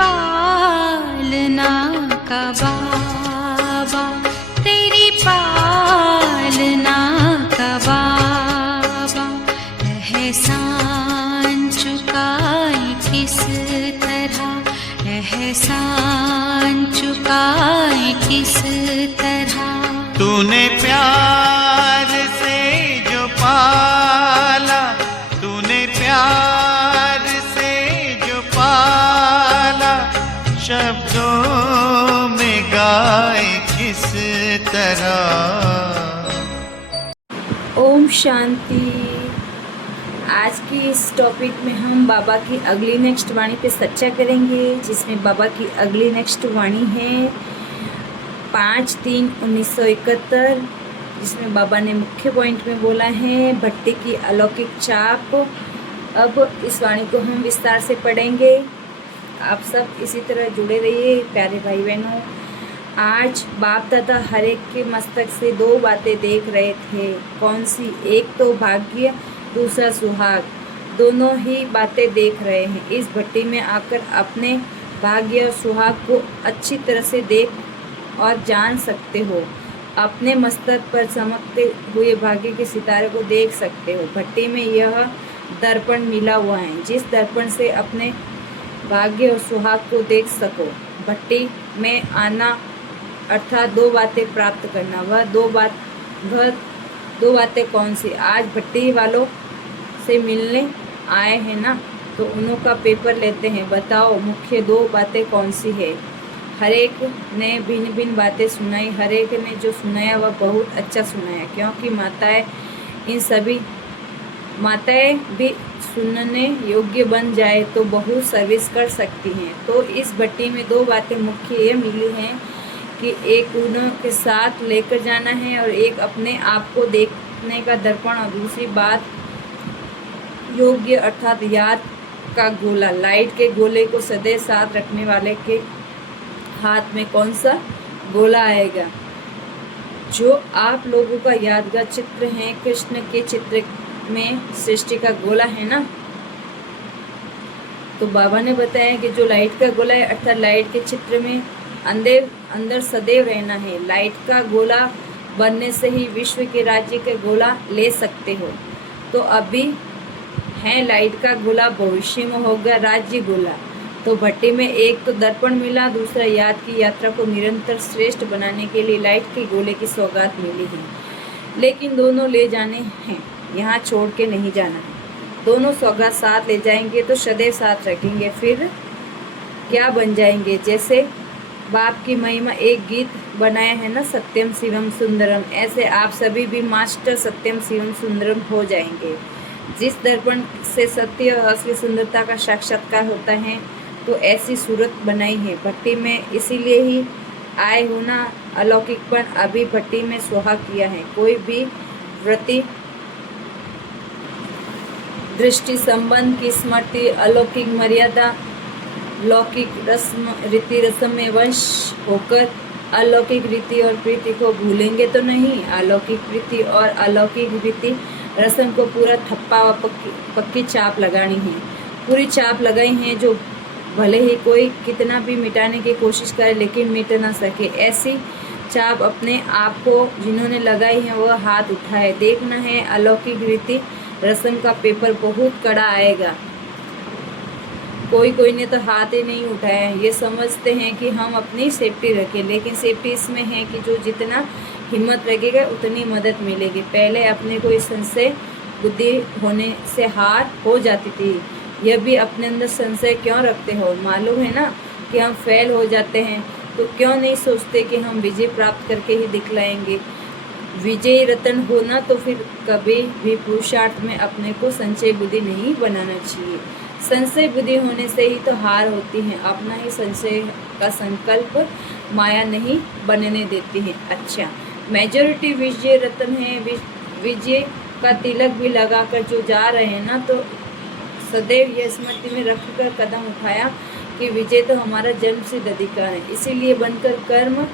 पालना का बाबा, तेरी पालना का बाबा, एहसान चुकाए किस तरह, एहसान चुकाए किस तरह। तूने प्यार से जो पाला, तूने प्यार से जो पाला, शब्दों में गाए किस तरह। ओम शांति। आज की इस टॉपिक में हम बाबा की अगली नेक्स्ट वाणी पे चर्चा करेंगे, जिसमें बाबा की अगली नेक्स्ट वाणी है 5/3/1971, जिसमें बाबा ने मुख्य पॉइंट में बोला है भट्टी की अलौकिक चाप। अब इस वाणी को हम विस्तार से पढ़ेंगे। आप सब इसी तरह जुड़े रहिए प्यारे भाई बहनों। आज बाप दादा हर एक के मस्तक से दो बातें देख रहे थे। कौन सी? एक तो भाग्य, दूसरा सुहाग। दोनों ही बातें देख रहे हैं। इस भट्टी में आकर अपने भाग्य और सुहाग को अच्छी तरह से देख और जान सकते हो। अपने मस्तक पर चमकते हुए भाग्य के सितारे को देख सकते हो। भट्टी में यह दर्पण मिला हुआ है, जिस दर्पण से अपने भाग्य और सुहाग को देख सको। भट्टी में आना अर्थात दो बातें प्राप्त करना। वह दो बातें कौन सी? आज भट्टी वालों से मिलने आए हैं ना, तो उन्हों का पेपर लेते हैं। बताओ मुख्य दो बातें कौन सी है? हर एक ने भिन्न भिन्न बातें सुनाई। हर एक ने जो सुनाया वह बहुत अच्छा सुनाया, क्योंकि माताएं भी सुनने योग्य बन जाए तो बहुत सर्विस कर सकती हैं। तो इस भट्टी में दो बातें मुख्य ये मिली हैं कि एक उन्हों के साथ लेकर जाना है और एक अपने आप को देखने का दर्पण, और दूसरी बात योग्य अर्थात याद का गोला। लाइट के गोले को सदैव साथ रखने वाले के हाथ में कौन सा गोला आएगा? जो आप लोगों का यादगार चित्र है, कृष्ण के चित्र में सृष्टि का गोला है ना। तो बाबा ने बताया कि जो लाइट का गोला है अर्थात लाइट के चित्र में अंदर सदैव रहना है। लाइट का गोला बनने से ही विश्व के राज्य का गोला ले सकते हो। तो अभी है लाइट का गोला, भविष्य में होगा राज्य गोला। तो भट्टी में एक तो दर्पण मिला, दूसरा याद की यात्रा को निरंतर श्रेष्ठ बनाने के लिए लाइट के गोले की सौगात मिली है। लेकिन दोनों ले जाने हैं, यहाँ छोड़ के नहीं जाना है। दोनों सौगात साथ ले जाएंगे तो सदैव साथ रखेंगे। फिर क्या बन जाएंगे? जैसे बाप की महिमा एक गीत बनाया है ना, सत्यम शिवम सुंदरम, ऐसे आप सभी भी मास्टर सत्यम शिवम सुंदरम हो जाएंगे। जिस दर्पण से सत्य और असली सुंदरता का साक्षात्कार होता है, तो ऐसी सूरत बनाई है भट्टी में। इसीलिए ही आए हो ना अलौकिकपन अभी भट्टी में सुहाग किया है। कोई भी वृत्ति, दृष्टि, संबंध की स्मृति, अलौकिक मर्यादा, लौकिक रस्म रीति रस्म में वंश होकर अलौकिक रीति और प्रीति को भूलेंगे तो नहीं। अलौकिक प्रीति और अलौकिक रीति रस्म को पूरा थप्पा व पक्की चाप लगानी है। पूरी चाप लगाई है, जो भले ही कोई कितना भी मिटाने की कोशिश करे लेकिन मिट ना सके। ऐसी चाप अपने आप को जिन्होंने लगाई है वह हाथ उठाए। देखना है अलौकिक रीति रस्म का पेपर बहुत कड़ा आएगा। कोई ने तो हाथ ही नहीं उठाया है। ये समझते हैं कि हम अपनी सेफ्टी रखें, लेकिन सेफ्टी इसमें है कि जो जितना हिम्मत रखेगा उतनी मदद मिलेगी। पहले अपने को इस संशय बुद्धि होने से हार हो जाती थी। यह भी अपने अंदर संशय क्यों रखते हो? मालूम है ना कि हम फेल हो जाते हैं, तो क्यों नहीं सोचते कि हम विजय प्राप्त करके ही दिखलाएंगे। विजयी रतन होना तो फिर कभी भी पुरुषार्थ में अपने को संशय बुद्धि नहीं बनाना चाहिए। संशय बुद्धि होने से ही तो हार होती है। अपना ही संशय का संकल्प माया नहीं बनने देती है। अच्छा, मेजॉरिटी विजय रतन है। विजय का तिलक भी लगाकर जो जा रहे हैं ना, तो सदैव यह स्मृति में रखकर कदम उठाया कि विजय तो हमारा जन्म सिद्ध अधिकार है। इसीलिए बनकर कर्म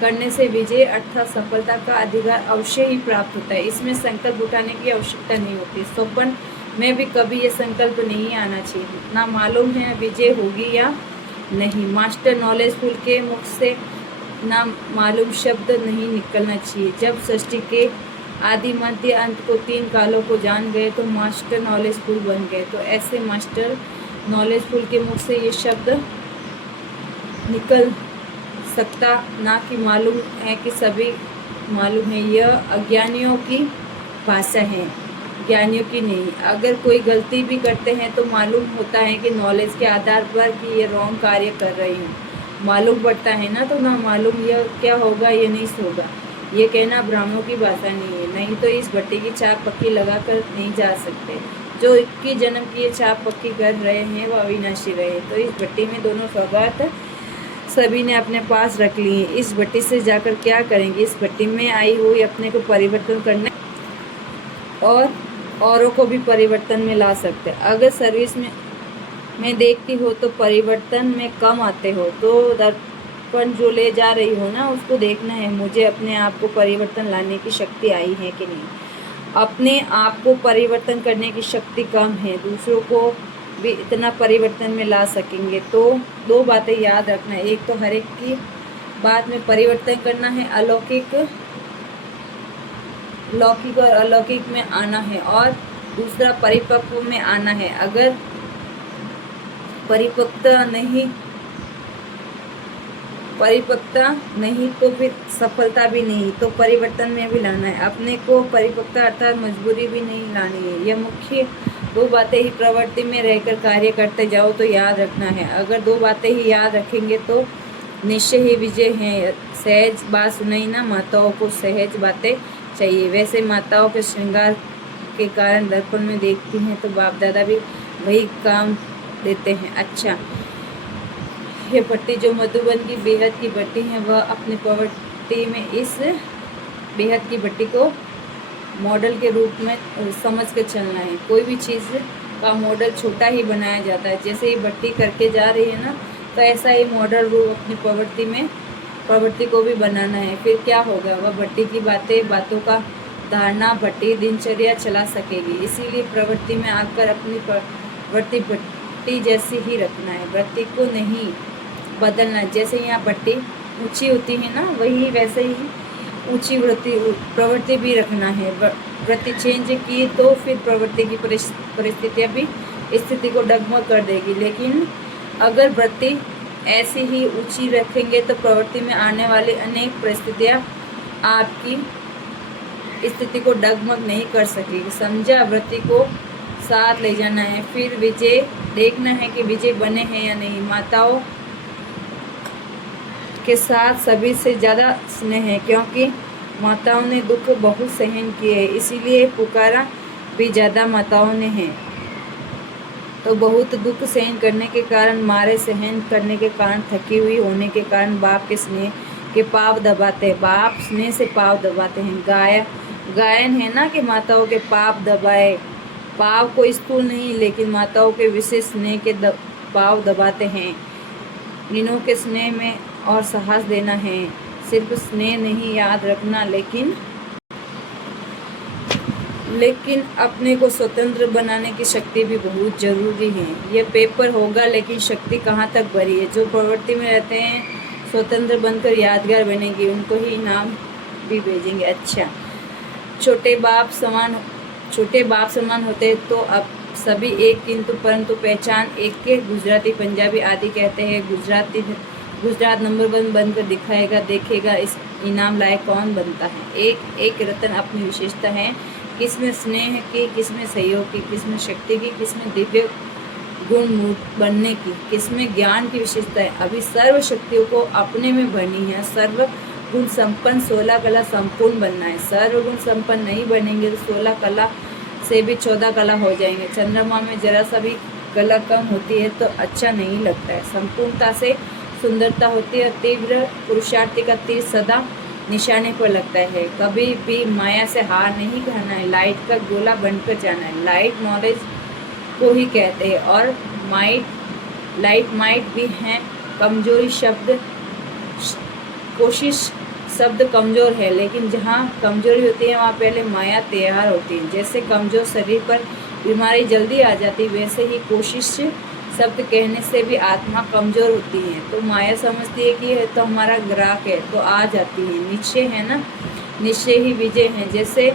करने से विजय अर्थात सफलता का अधिकार अवश्य ही प्राप्त होता है। इसमें संकल्प उठाने की आवश्यकता नहीं होती। स्वप्न में भी कभी ये संकल्प नहीं आना चाहिए। ना मालूम है विजय होगी या नहीं। मास्टर नॉलेजफुल के मुख से ना मालूम शब्द नहीं निकलना चाहिए। जब सृष्टि के आदि मध्य अंत को 3 कालों को जान गए तो मास्टर नॉलेजफुल बन गए। तो ऐसे मास्टर नॉलेजफुल के मुख से ये शब्द निकल सकता, ना कि मालूम है कि सभी मालूम है। यह अज्ञानियों की भाषा है, ज्ञानियों की नहीं। अगर कोई गलती भी करते हैं तो मालूम होता है कि नॉलेज के आधार पर कि ये रॉन्ग कार्य कर रही हूँ, मालूम पड़ता है ना। तो ना मालूम यह क्या होगा, ये नहीं होगा। ये कहना ब्राह्मणों की भाषा नहीं है। नहीं तो इस भट्टी की छाप पक्की लगा कर नहीं जा सकते। जो 21 जन्म की ये छाप पक्की कर रहे हैं वो अविनाशी रहे। तो इस भट्टी में दोनों सौगात सभी ने अपने पास रख ली है। इस भट्टी से जाकर क्या करेंगे? इस भट्टी में आई हुई अपने को परिवर्तन करने और औरों को भी परिवर्तन में ला सकते हैं। अगर सर्विस में देखती हो तो परिवर्तन में कम आते हो तो दर्पण जो ले जा रही हो ना, उसको देखना है मुझे अपने आप को परिवर्तन लाने की शक्ति आई है कि नहीं। अपने आप को परिवर्तन करने की शक्ति कम है, दूसरों को भी इतना परिवर्तन में ला सकेंगे। तो 2 बातें याद रखना है। एक तो हर एक की बात में परिवर्तन करना है, लौकिक और अलौकिक में आना है, और दूसरा परिपक्व में आना है। अगर परिपक्वता नहीं तो फिर सफलता भी नहीं। तो परिवर्तन में भी लाना है अपने को। परिपक्वता अर्थात मजबूरी भी नहीं लानी है। यह मुख्य 2 बातें ही प्रवृत्ति में रहकर कार्य करते जाओ तो याद रखना है। अगर 2 बातें ही याद रखेंगे तो निश्चय ही विजय है। सहज बात सुनाई ना, माताओं को सहज बातें चाहिए। वैसे माताओं के श्रृंगार के कारण दर्पण में देखती हैं तो बाप दादा भी वही काम देते हैं। अच्छा, ये भट्टी जो मधुबन की बेहद की भट्टी है, वह अपनी प्रवृत्ति में इस बेहद की भट्टी को मॉडल के रूप में समझ कर चलना है। कोई भी चीज़ का मॉडल छोटा ही बनाया जाता है। जैसे ये भट्टी करके जा रही है ना, तो ऐसा ही मॉडल रूप अपनी प्रवृत्ति को भी बनाना है। फिर क्या होगा, वह भट्टी की बातों का धारणा भट्टी दिनचर्या चला सकेगी। इसीलिए प्रवृत्ति में आकर अपनी प्रवृत्ति भट्टी जैसी ही रखना है, वृत्ति को नहीं बदलना। जैसे यहाँ भट्टी ऊंची होती है ना, वही वैसे ही ऊंची प्रवृत्ति भी रखना है। वृत्ति चेंज की तो फिर प्रवृत्ति की परिस्थितियाँ भी स्थिति को डगमग कर देगी। लेकिन अगर वृत्ति ऐसी ही ऊंची रखेंगे तो प्रवृत्ति में आने वाली अनेक परिस्थितियाँ आपकी स्थिति को डगमग नहीं कर सकेगी। समझा? वृत्ति को साथ ले जाना है। फिर विजय देखना है कि विजय बने हैं या नहीं। माताओं के साथ सभी से ज़्यादा स्नेह है, क्योंकि माताओं ने दुख बहुत सहन किए हैं, इसीलिए पुकारा भी ज़्यादा माताओं ने है। तो बहुत दुख सहन करने के कारण, मारे सहन करने के कारण, थकी हुई होने के कारण बाप के स्नेह के पाँव दबाते हैं। बाप स्नेह से पाँव दबाते हैं। गायन है ना कि माताओं के पाँव दबाए। पाँव को स्थूल नहीं, लेकिन माताओं के विशेष स्नेह के पाँव दबाते हैं। इन्हों के स्नेह में और साहस देना है। सिर्फ स्नेह नहीं याद रखना, लेकिन अपने को स्वतंत्र बनाने की शक्ति भी बहुत ज़रूरी है। ये पेपर होगा, लेकिन शक्ति कहाँ तक भरी है। जो प्रवृत्ति में रहते हैं स्वतंत्र बनकर यादगार बनेगी, उनको ही इनाम भी भेजेंगे। अच्छा, छोटे बाप समान होते तो अब सभी एक, किंतु परंतु पहचान एक के। गुजराती पंजाबी आदि कहते हैं गुजरात नंबर 1 बनकर दिखाएगा, देखेगा इस इनाम लायक कौन बनता है। एक एक रत्न अपनी विशेषता है, किसमें स्नेह की, किसमें सहयोग की, किसमें शक्ति की, किसमें दिव्य गुण बनने की, किसमें ज्ञान की विशेषता है। अभी सर्व शक्तियों को अपने में भरनी है। सर्व गुण संपन्न 16 कला संपूर्ण बनना है। सर्व गुण संपन्न नहीं बनेंगे तो 16 कला से भी 14 कला हो जाएंगे। चंद्रमा में जरा सा भी कला कम होती है तो अच्छा नहीं लगता है। संपूर्णता से सुंदरता होती है। तीव्र पुरुषार्थी का तीर सदा निशाने पर लगता है। कभी भी माया से हार नहीं खाना है। लाइट का गोला बनकर जाना है। लाइट नॉलेज को ही कहते हैं, और लाइट माइट भी हैं। कमजोरी शब्द, कोशिश शब्द कमज़ोर है, लेकिन जहाँ कमजोरी होती है वहाँ पहले माया तैयार होती है। जैसे कमज़ोर शरीर पर बीमारी जल्दी आ जाती, वैसे ही कोशिश शब्द कहने से भी आत्मा कमज़ोर होती है। तो माया समझती है कि यह तो हमारा ग्राहक है, तो आ जाती है। निश्चय है ना, निश्चय ही विजय है। जैसे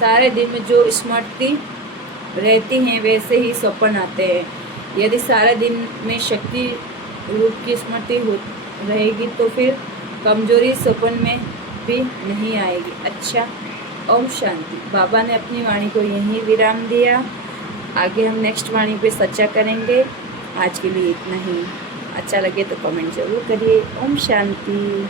सारे दिन में जो स्मृति रहती हैं वैसे ही स्वप्न आते हैं। यदि सारे दिन में शक्ति रूप की स्मृति हो रहेगी तो फिर कमजोरी स्वप्न में भी नहीं आएगी। अच्छा, ओम शांति। बाबा ने अपनी वाणी को यहीं विराम दिया। आगे हम नेक्स्ट वाणी पे चर्चा करेंगे। आज के लिए इतना ही। अच्छा लगे तो कमेंट जरूर करिए। ओम शांति।